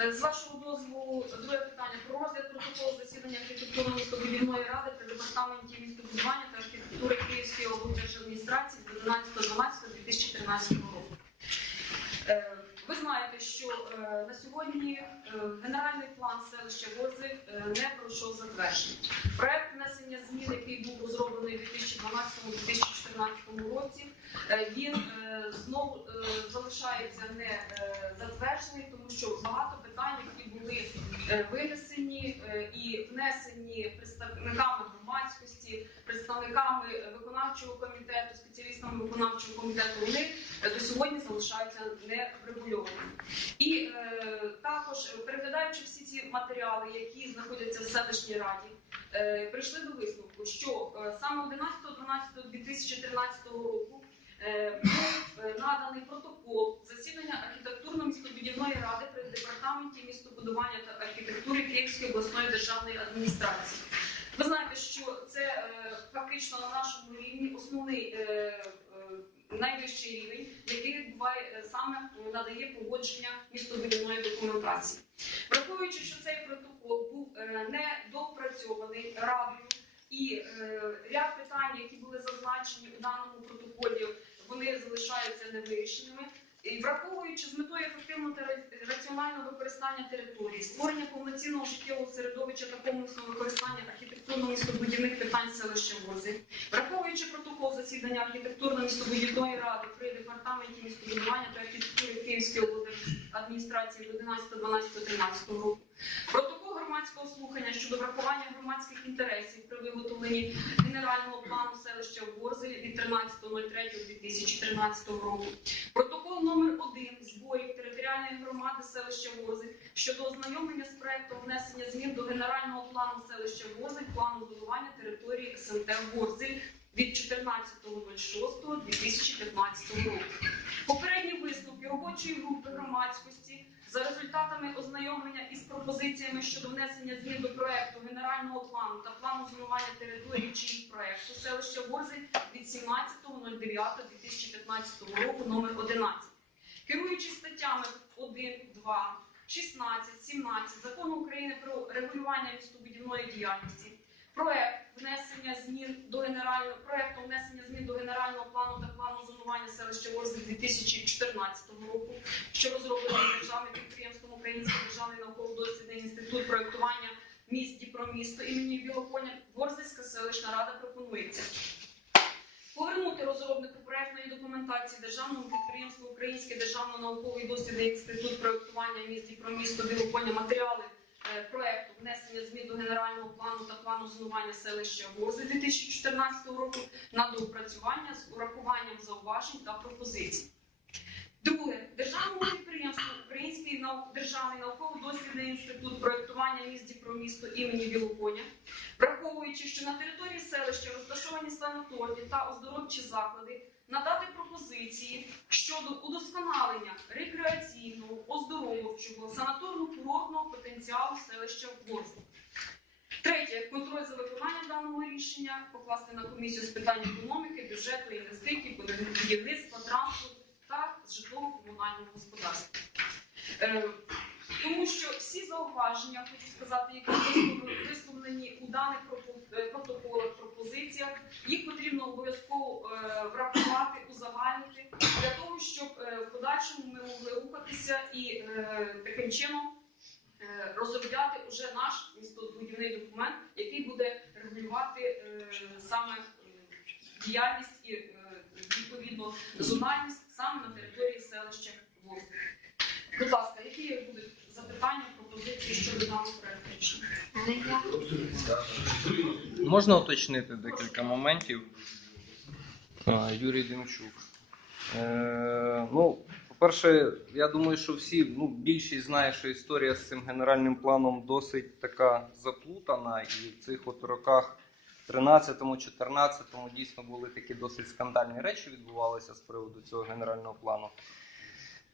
Е, З вашого дозволу, друге питання про розгляд протоколу засідання архітектурно-містобудівної ради при департаменті містобудування та архітектури Київської облдержадміністрації від 11.12.2013 року. Е, Ви знаєте, що е, на сьогодні генеральний план селища Вози е, не пройшов затвердження. Проект внесення змін, який був розроблений у 2012-2014 році, він е, знову е, залишається не е, затверджений, тому що багато питань, які були е, винесені е, і внесені представниками громадськості, представниками е, виконавчого комітету, спеціалістами виконавчого комітету, вони е, до сьогодні залишаються не врегульованими. І е, також е, переглядаючи всі ці матеріали, які знаходяться в селищній раді, е, прийшли до висновку, що е, саме 11.12.2013 року е, був е, наданий протокол засідання архітектурно-містобудівної ради при департаменті містобудування та архітектури Київської обласної державної адміністрації. Ви знаєте, що це е, фактично на нашому рівні основний е, е, найвищий рівень, який відбуває е, саме е, надає погодження містобудівної документації. Враховуючи, що цей протокол був е, не радою, і е, ряд питань, які були зазначені у даному протоколі, вони залишаються невирішеними. І враховуючи з метою ефективного та раціонального використання території, створення повноцінного життєвого середовища та комплексного використання архітектурно-містобудівних питань селища Вози, враховуючи протокол засідання архітектурно-містобудівної ради при департаменті містобудування та архітектури Київської адміністрації від 11.12.13 року, протокол громадського слухання щодо врахування громадських інтересів при виготовленні генерального плану селища Ворзелі від 13.03.2013 року, Протокол номер 1 зборів територіальної громади селища Ворзель щодо ознайомлення з проектом внесення змін до генерального плану селища Ворзель, плану будування території СМТ Ворзель від 14.06.2015 року. Робочої групи громадськості за результатами ознайомлення із пропозиціями щодо внесення змін до проекту генерального плану та плану зонування території чи їх проекту селища Ворзель від 17.09.2015 року номер 11. Керуючись статтями 1, 2, 16, 17 Закону України про регулювання містобудівної діяльності, проект внесення змін до генерального проекту внесення змін до генерального плану та плану зонування селища Ворзель 2014 року, що розроблений державним підприємством Український державний науково-дослідний інститут проектування міст Дніпромісто імені Білоконя Ворзельська селищна рада пропонується. Повернути розробнику проектної документації державному підприємству Український державно науковий дослідний інститут проектування міст Дніпромісто Білоконя матеріали проекту внесення змін до генерального плану та плану зонування селища Ворзи 2014 року на доопрацювання з урахуванням зауважень та пропозицій. Друге, державному підприємству Український державний науково-дослідний інститут проектування міст Дніпромісто імені Білоконя, враховуючи, що на території селища розташовані санаторні та оздоровчі заклади, надати пропозиції щодо удосконалення рекреаційного, оздоровчого, санаторно-курортного потенціалу селища Ворзель. Третє, контроль за виконанням даного рішення покласти на комісію з питань економіки, бюджету, інвестицій, будівництва, транспорту та житлово-комунального господарства. Тому що всі зауваження, хочу сказати, які вислов- висловлені у даних е, протоколах, пропозиціях, їх потрібно обов'язково е, врахувати, узагальнити для того, щоб е, в подальшому ми могли рухатися і таким чином розробляти уже наш містобудівний документ, який буде регулювати саме діяльність і відповідно зональність саме на території селища Ворзель. Будь ласка, які будуть запитання, пропозиції щодо даного проекту? Можна уточнити декілька моментів? Юрій Демчук. Е, ну, по-перше, я думаю, що всі, ну, більшість знає, що історія з цим генеральним планом досить така заплутана, і в цих от роках 13-му, 14-му дійсно були такі досить скандальні речі відбувалися з приводу цього генерального плану.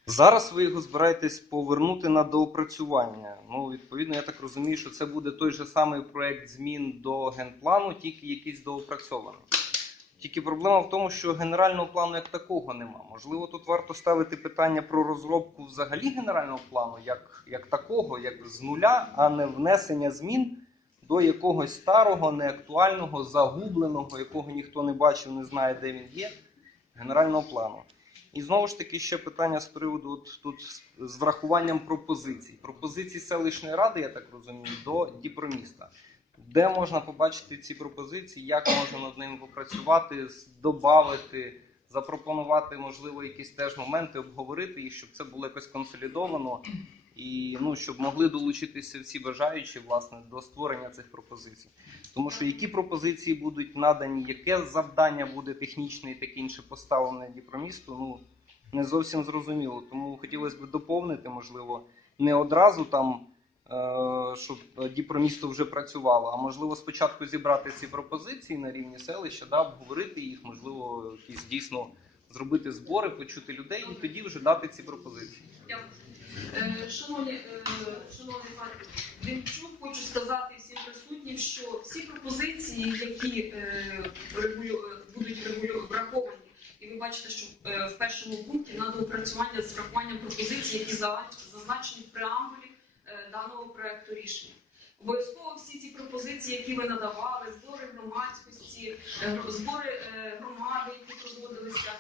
Зараз ви його збираєтесь повернути на доопрацювання. Ну, відповідно, я так розумію, що це буде той же самий проект змін до генплану, тільки якийсь доопрацьований. Тільки проблема в тому, що генерального плану як такого нема. Можливо, тут варто ставити питання про розробку взагалі генерального плану як, як такого, як з нуля, а не внесення змін до якогось старого, неактуального, загубленого, якого ніхто не бачив, не знає, де він є, генерального плану. І знову ж таки ще питання з приводу от, тут з- врахуванням пропозицій. Пропозиції селищної ради, я так розумію, до Діпроміста. Де можна побачити ці пропозиції, як можна над ними попрацювати, додати, запропонувати, можливо, якісь теж моменти, обговорити їх, щоб це було якось консолідовано і ну, щоб могли долучитися всі бажаючі власне до створення цих пропозицій. Тому що які пропозиції будуть надані, яке завдання буде технічне і таке інше поставлене Діпромісту, ну не зовсім зрозуміло. Тому хотілося б доповнити, можливо, не одразу там, е, щоб Діпромісто вже працювало, а можливо спочатку зібрати ці пропозиції на рівні селища, да, обговорити їх, можливо, якісь дійсно зробити збори, почути людей і тоді вже дати ці пропозиції. Е, Шановні, е, пане Демчук, хочу сказати всім присутнім, що всі пропозиції, які е, будуть враховані, і ви бачите, що в першому пункті на доопрацювання з врахуванням пропозицій, які зазначені в преамбулі даного проекту рішення. Обов'язково всі ці пропозиції, які ви надавали, збори громадськості, збори громади, які проводилися,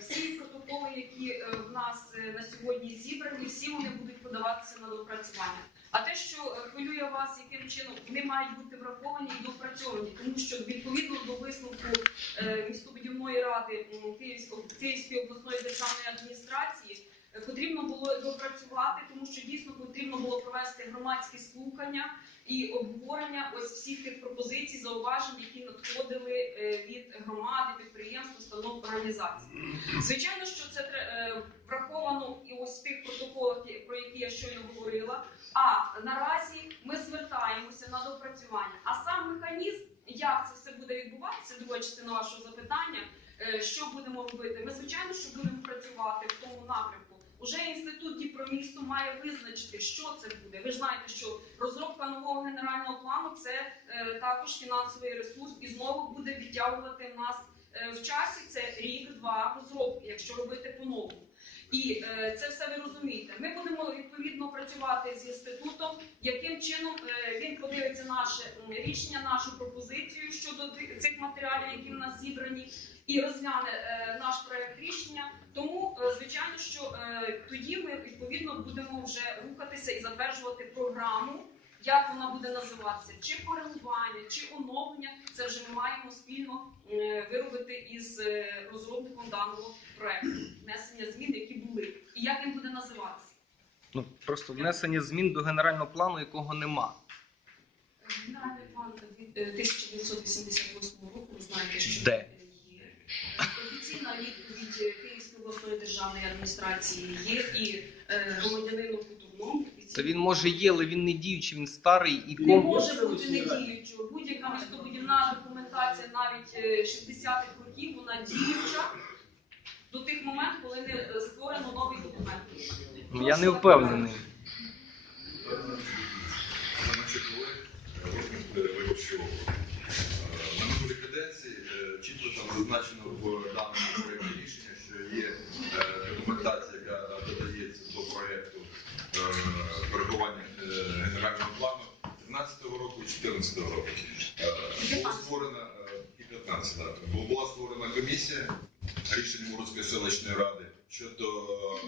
Всі протоколи, які е, в нас е, на сьогодні зібрані, всі вони будуть подаватися на доопрацювання. А те, що е, хвилює вас, яким чином вони мають бути враховані і доопрацьовані, тому що відповідно до висновку е, містобудівної ради Київської, обласної державної адміністрації е, потрібно було доопрацювати, тому що дійсно потрібно було провести громадські слухання і обговорення ось всіх тих пропозицій, зауважень, які надходили е, від громади, підприємств, установ, організацій. Звичайно, що це е, враховано і ось в тих протоколах, про які я щойно говорила. А наразі ми звертаємося на допрацювання. А сам механізм, як це все буде відбуватися, друга частина вашого запитання, е, що будемо робити? Ми звичайно, що будемо працювати в тому напрямку. Уже інститут Діпромісту має визначити, що це буде. Ви ж знаєте, що розробка нового генерального плану це е, також фінансовий ресурс і знову буде відтягувати нас в часі. Це рік-два розробки, якщо робити по-новому. І е, це все ви розумієте. Ми будемо відповідно працювати з інститутом, яким чином е, він подивиться наше рішення, нашу пропозицію щодо цих матеріалів, які в нас зібрані, і розгляне е, наш проект рішення. Тому, е, звичайно, що е, тоді ми відповідно будемо вже рухатися і затверджувати програму. Як вона буде називатися, чи коригування, чи оновлення, це вже ми маємо спільно е, виробити із е, розробником даного проекту внесення змін, які були, і як він буде називатися. Ну просто внесення змін до генерального плану, якого нема. Генеральний план від е, 1988 року, ви знаєте, що Де? є. Офіційна відповідь Київської обласної державної адміністрації є і громадянину. Та він може є, але він не діючий, він старий і Не може бути недіючого. Будь-яка містобудівна документація навіть е, 60-х років вона діюча до тих моментів, коли не е, створено новий документ. Ну, Я не впевнений. Наші колеги Верхнього виборчого округу. Е, На минулій каденції е, чітко там зазначено в даному проєкті рішення, що є е, документація, яка додається до проєкту е, коригування е, генерального плану 2013 року і 2014 року. Е, Була створена е, і 15 так. Була створена комісія рішенням Уродської селищної ради щодо е,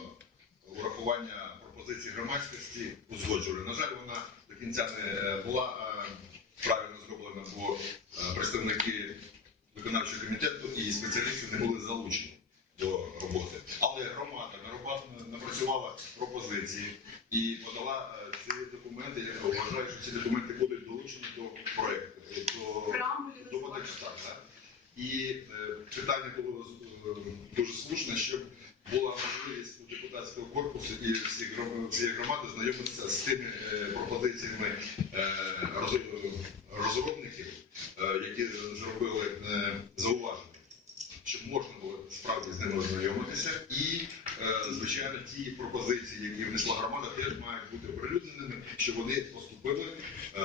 урахування пропозицій громадськості узгоджували. На жаль, вона до кінця не була правильно зроблена, бо представники виконавчого комітету і спеціалісти не були залучені до роботи. Але громада напрацювала пропозиції і подала е, ці документи. Я вважаю, що ці документи будуть долучені до проекту. е, До до розвивається. І е, питання було е, дуже слушне, щоб була можливість у депутатського корпусу і всієї громади знайомитися з тими е, пропозиціями е, розробників, е, які зробили е, зауваження, щоб можна було справді з ними ознайомитися. І, е, звичайно, ті пропозиції, які внесла громада, теж мають бути оприлюдненими, щоб вони поступили е,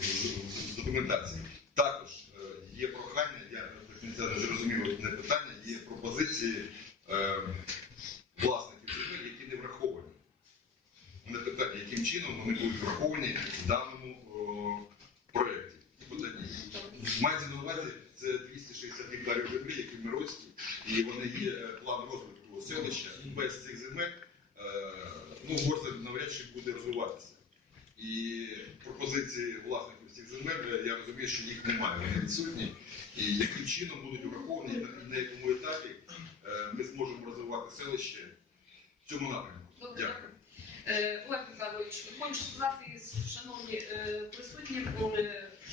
з з документації. Також е, є прохання, я кінця не зрозуміло одне питання. Є пропозиції е, власників земель, які не враховані. Мене питання, яким чином вони будуть враховані в даному проєкті. Мається на увазі це 260 гектарів землі, які в Мироцькій, і вони є е, план розвитку селища. Без цих земель е, ну, Ворзель навряд чи буде розвиватися. І пропозиції власників цих земель, е, я розумію, що їх немає, вони відсутні. І яким чином будуть враховані, і на, якому етапі ми зможемо розвивати селище в цьому напрямку. Дякую. Олег Михайлович, хочу сказати, шановні присутні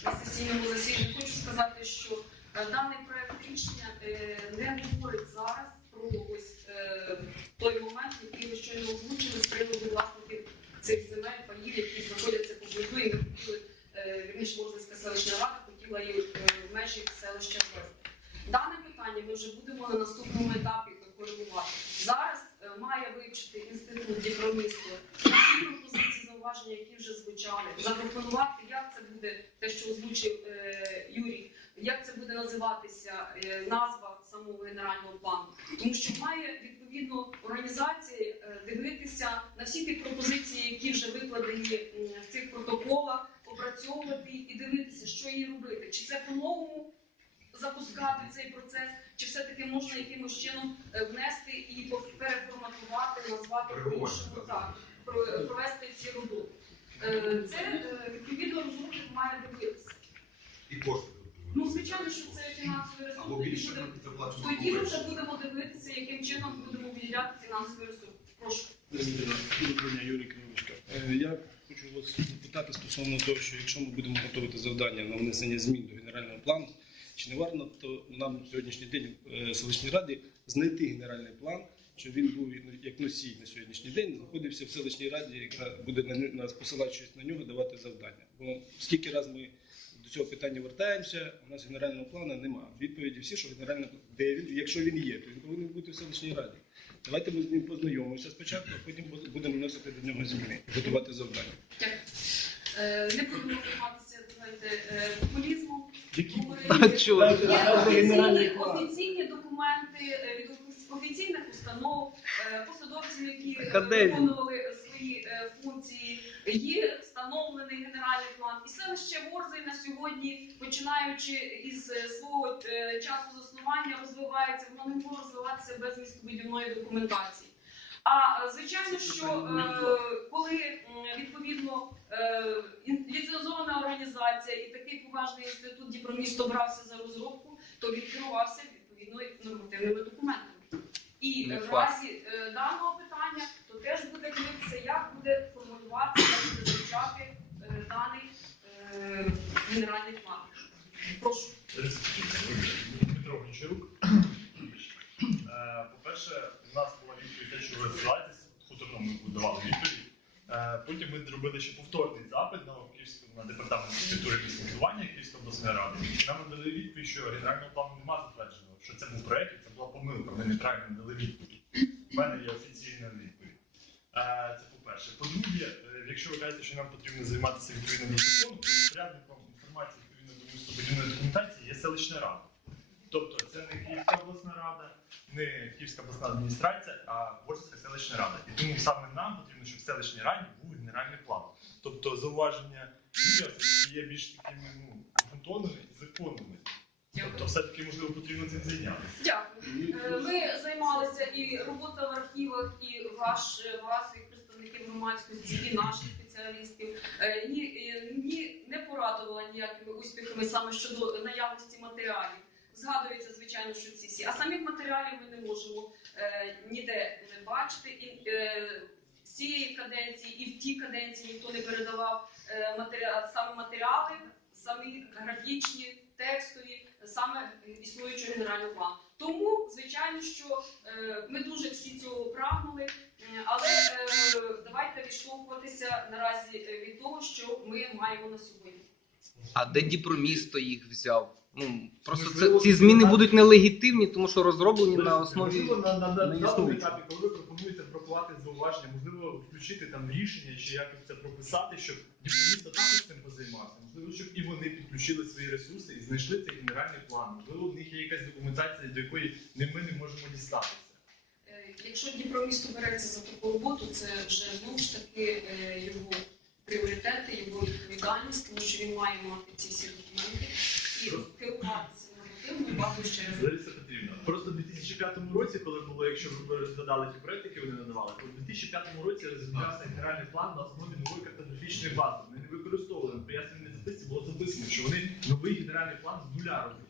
на сесійному засіданні, хочу сказати, що даний проект рішення е, не говорить зараз про ось е, той момент, який ви щойно озвучили з приводу власників цих земель, паїв, які знаходяться поблизу, і ми хотіли, е, вірніше, Морзельська селищна рада хотіла їх е, в межі селища ввести. Дане питання ми вже будемо на наступному етапі коригувати. Зараз е, має вивчити інститут діпромісту всі пропозиції зауваження, які вже звучали, запропонувати, як це буде те, що озвучив е, Юрій, як це буде називатися е, назва самого генерального плану, тому що має відповідно організації е, дивитися на всі ті пропозиції, які вже викладені в цих протоколах, опрацьовувати і дивитися, що їй робити, чи це по-новому запускати цей процес, чи все-таки можна якимось чином е, внести і переформатувати, назвати по-іншому, так. провести ці роботи. Це відповідно розробник має дивитися. І кошти. Ну, звичайно, що це фінансовий Або ресурс, який більше буде ми заплачено. тоді ми вже будемо дивитися, яким чином будемо виділяти фінансовий ресурс. Прошу. Доброго дня, Юрій Кривичка. Е, Я хочу вас запитати стосовно того, що якщо ми будемо готувати завдання на внесення змін до генерального плану, чи не варто то нам на сьогоднішній день е, селищній раді знайти генеральний план, щоб він був як носій на сьогоднішній день, знаходився в селищній раді, яка буде на нас посилаючись на нього давати завдання. Бо скільки раз ми до цього питання вертаємося, у нас генерального плану немає. Відповіді всі, що генеральний план, де він, якщо він є, то він повинен бути в селищній раді. Давайте ми з ним познайомимося спочатку, а потім будемо вносити до нього зміни, готувати завдання. Дякую. Е, Не будемо займатися е, популізмом. Які Говорити. А чого? Є офіційні, офіційні документи е, від офіційних установ, посадовців, які виконували свої функції. Є встановлений генеральний план. І селище Ворзель на сьогодні, починаючи із е, свого е, часу заснування, розвивається. Воно не може розвиватися без містобудівної документації. А е, звичайно, що е, коли відповідно е, ліцензована організація і такий поважний інститут Діпромісто брався за розробку, то він керувався відповідно нормативними документами. І Не в разі е, даного питання, то теж буде дивитися, як буде як буде е, даний е, генеральний план. Прошу. Е, По-перше, у нас була відповідь, те, що ви ссилаєтесь, хуторно ми давали відповідь. Потім ми зробили ще повторний запит на Київську на департамент архітектури і містобудування Київської обласної ради. Нам надали відповідь, що генерального плану немає затвердженого, що це був проект, і це була помилка. Ми неправильно дали відповідь. У мене є офіційна відповідь. Це по-перше. По-друге, якщо ви кажете, що нам потрібно займатися відповідно до закону, то розпорядником інформації відповідно до містобудівної документації є селищна рада. Тобто це не Київська обласна рада, не Київська обласна адміністрація, а Ворська селищна рада. І тому саме нам потрібно, щоб в селищній раді був генеральний план. Тобто зауваження є більш такими ну, обґрунтованими і законними. Тобто все-таки можливо потрібно цим зайнятися. Дякую. Е, Ми займалися і робота в архівах, і ваш е, вас, як представників громадськості, і наших спеціалістів. Е, Ні, е, ні не порадувала ніякими успіхами саме щодо наявності матеріалів. Згадується, звичайно, що ці всі. А самих матеріалів ми не можемо е, ніде не бачити. І е, з цієї каденції і в тій каденції ніхто не передавав е, матеріал, саме матеріали, самі графічні, текстові, саме існуючого генерального плану. Тому, звичайно, що е, ми дуже всі цього прагнули, е, але е, давайте відштовхуватися наразі е, від того, що ми маємо на сьогодні. А де Діпромісто їх взяв? Ну просто це, ці зміни будуть нелегітимні, тому що розроблені на основі. Можливо, на, на, на даному неіснуючих. етапі, коли ви пропонуєте врахувати зауваження, можливо, включити там рішення чи якось це прописати, щоб діпломіста також цим позаймався. Можливо, щоб і вони підключили свої ресурси і знайшли цей генеральний план. Можливо, в них є якась документація, до якої не ми не можемо дістатися. Е, Якщо Дніпромісто береться за таку роботу, це вже знову ж таки е, його пріоритети, його відповідальність, тому що він має мати ці всі документи і керуватися нормативною базою ще раз. Лариса Петрівна, просто в 2005 році, коли було, якщо ви розглядали ті проекти, які вони надавали, то в 2005 році розроблявся генеральний план на основі нової картографічної бази. Вони не використовували на пояснювальній записці було записано, що вони новий генеральний план з нуля розробляли.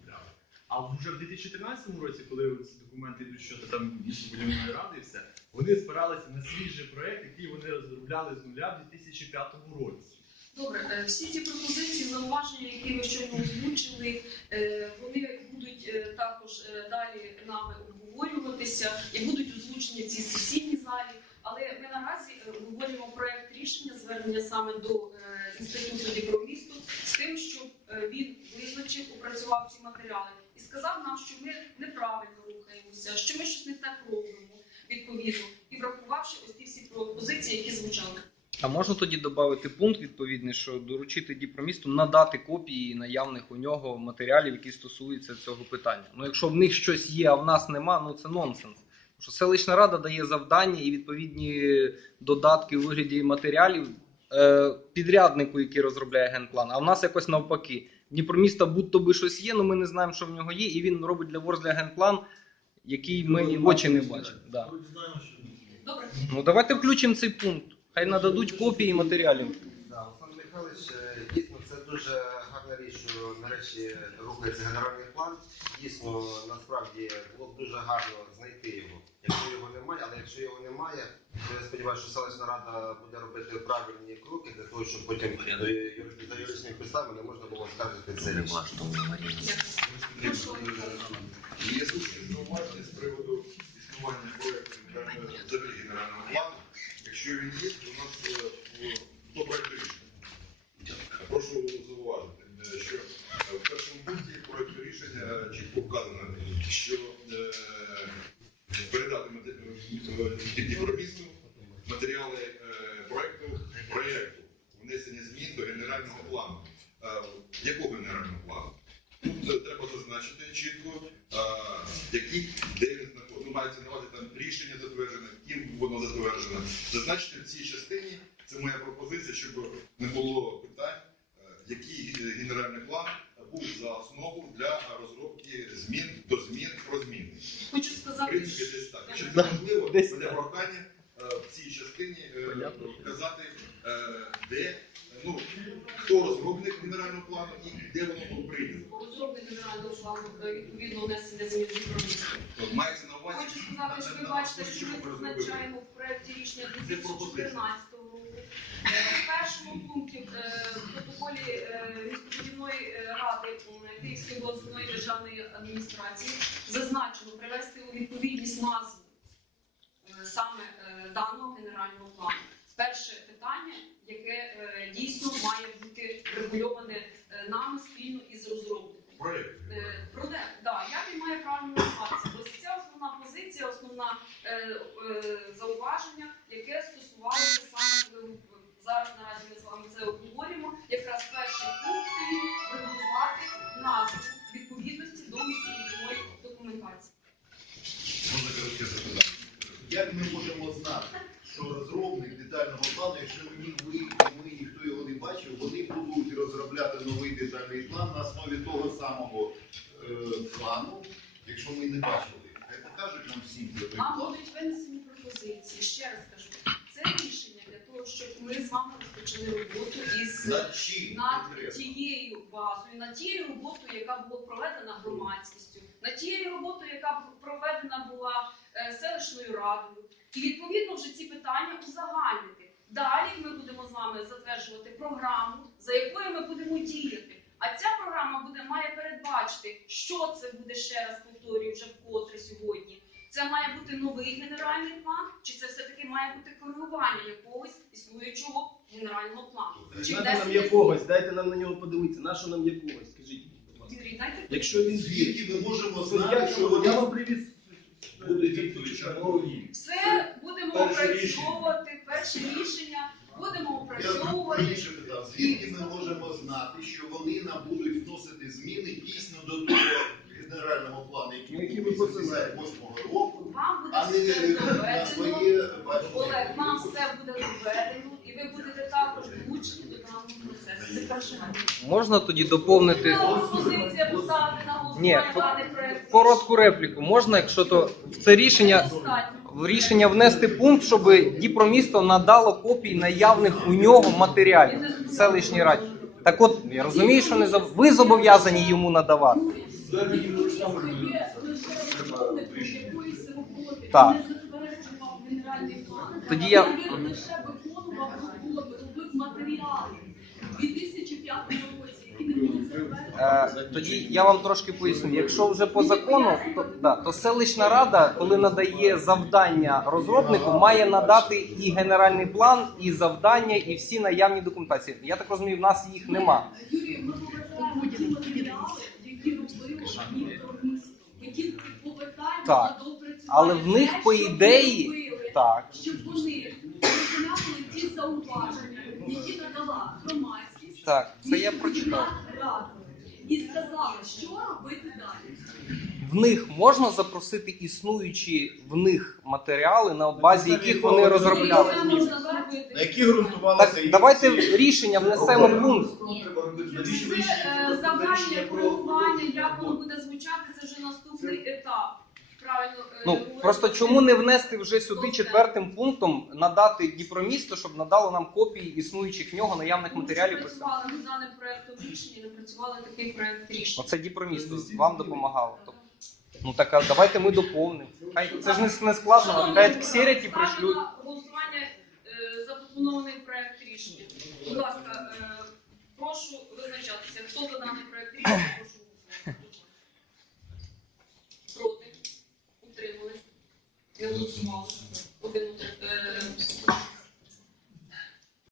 А вже в 2014 році, коли ці документи йдуть щодо там містобудівної ради і все, вони спиралися на свіжий проект, який вони розробляли з нуля в 2005 році. Добре, е, всі ці пропозиції, зауваження, які ви щойно озвучили, е, вони будуть е, також далі нами обговорюватися і будуть озвучені в цій сесійній залі. Але ми наразі обговорюємо проект рішення звернення саме до інституту Дніпромісту з тим, щоб він визначив, опрацював ці матеріали сказав нам, що ми неправильно рухаємося, що ми щось не так робимо відповідно, і врахувавши ось ті всі пропозиції, які звучали. А можна тоді додати пункт відповідний, що доручити діпромісту надати копії наявних у нього матеріалів, які стосуються цього питання. Ну, якщо в них щось є, а в нас нема, ну це нонсенс. Що селищна рада дає завдання і відповідні додатки у вигляді матеріалів е, підряднику, який розробляє генплан. А в нас якось навпаки. Дніпроміста будь-то би щось є, але ми не знаємо, що в нього є, і він робить для Ворзля генплан, який ми і в очі не бачимо. Да. Добре. Ну давайте включимо цей пункт. Хай нададуть копії матеріалів. Да, Олександр Михайлович, е, дійсно це дуже гарна річ, що нарешті рухається генеральний план. Дійсно, насправді було б дуже гарно знайти його, якщо його немає, але якщо його немає, то я сподіваюся, що селищна рада буде робити правильні кроки для того, щоб потім е, за юридичними підставами не можна було скаржити це рішення. Є слушні зауваження з приводу існування проєкту генерального- генерального плану. Якщо він є, то у нас е, проєкту рішення. Прошу зауважити, е, що е, в першому пункті проєкту рішення е, чітко вказано, що е, передати Дніпромісту матеріали е, проєкту проєкту внесення змін до генерального плану. Е, Якого генерального плану? Тут е, треба зазначити чітко, е, які, де він знаходиться. Ну, мається на увазі там рішення затверджене, ким воно затверджено. Зазначити в цій частині, це моя пропозиція, щоб не було е, е, план був за основу для розробки змін до змін про зміни. Хочу В сказати, принципі, десь так. Якщо це можливо, Десь прохання е, в цій частині е, вказати, е, де, ну, хто розробник генерального плану і де воно було прийнято. розробник генерального плану відповідно внесення змін до. От мається на увазі. Хочу сказати, що ви бачите, що ми зазначаємо в проєкті рішення 2014 року. В першому пункті адміністрації зазначено привести у відповідність назву е, саме е, даного генерального плану. Перше питання, яке е, дійсно має бути регульоване нами спільно із розробником. Проєкт. Проте, да, як він має правильно називатися? Ось ця основна позиція, основна е, е, зауваження, яке стосувалося саме коли зараз наразі ми з вами це обговорюємо. Якраз перший пункт стоїть ми можемо знати, що розробник детального плану, якщо ні ви, ні ми, ніхто його не бачив, вони будуть розробляти новий детальний план на основі того самого е, плану, якщо ми не бачили. Хай покажуть нам всім Нам будуть винесені пропозиції. Ще раз кажу, це рішення для того, щоб ми з вами розпочали роботу із Над над тією базою, над тією роботою, яка була проведена громадськістю, над тією роботою, яка проведена була селищною радою. І відповідно вже ці питання узагальнити. Далі ми будемо з вами затверджувати програму, за якою ми будемо діяти. А ця програма буде має передбачити, що це буде ще раз повторюю вже вкотре сьогодні. Це має бути новий генеральний план, чи це все-таки має бути коригування якогось існуючого генерального плану? Чи Дайте нам якогось, дайте нам на нього подивитися. На що нам якогось? Скажіть, будь ласка. Юрій Дайте Якщо він Звідки ми можемо знати, що я вам привіз. Буде відповідь, чому ні. Все будемо Перше опрацьовувати, перше рішення будемо опрацьовувати. інше питав, звідки ми можемо знати, що вони нам будуть вносити зміни дійсно до того генерального плану, Ну, який ви посилаєте. 58 року, Вам буде а не все на доведено. своє Олег, вам все буде доведено, і ви будете також долучені до даного процесу. Це перше. Можна тоді доповнити пропозиція поставити Ні, коротку репліку. Можна, якщо то в це рішення в рішення внести пункт, щоб Дніпромісто надало копії наявних у нього матеріалів селищній раді. Так от я розумію, що не зоб- ви зобов'язані йому надавати. Так. Тоді я- виконував матеріали у 2005 році, тоді я вам трошки поясню. Якщо вже по закону, то, да, то селищна рада, коли надає завдання розробнику, має надати і генеральний план, і завдання, і всі наявні документації. Я так розумію, в нас їх нема. Так. Але в них, по ідеї, Так. щоб вони розглянули ті зауваження, які надала громадськість. Так, це я прочитав. І сказали, що робити далі. В них можна запросити існуючі в них матеріали, на базі яких вони розробляли. На які ґрунтувалися Так, їх давайте ці- рішення внесемо пункт. треба робити Це е, рішення завдання рішення про формування, як воно буде звучати, це вже наступний етап. Правильно е, Ну просто чому не внести вже сюди четвертим пунктом надати Дніпромісто, щоб надало нам копії існуючих в нього наявних матеріалів. по працювали над даним проектом рішення, не працювали такий проект рішення. Оце Дніпромісто вам допомагало. Тобто, Ну так а давайте ми доповнимо. Хай це ж не, не складно, хай ксерять і пришлють. голосування е, запропонований проект рішення. Будь ласка, е, прошу визначатися. Хто за даний проект рішення, Eu, de modo, o dedo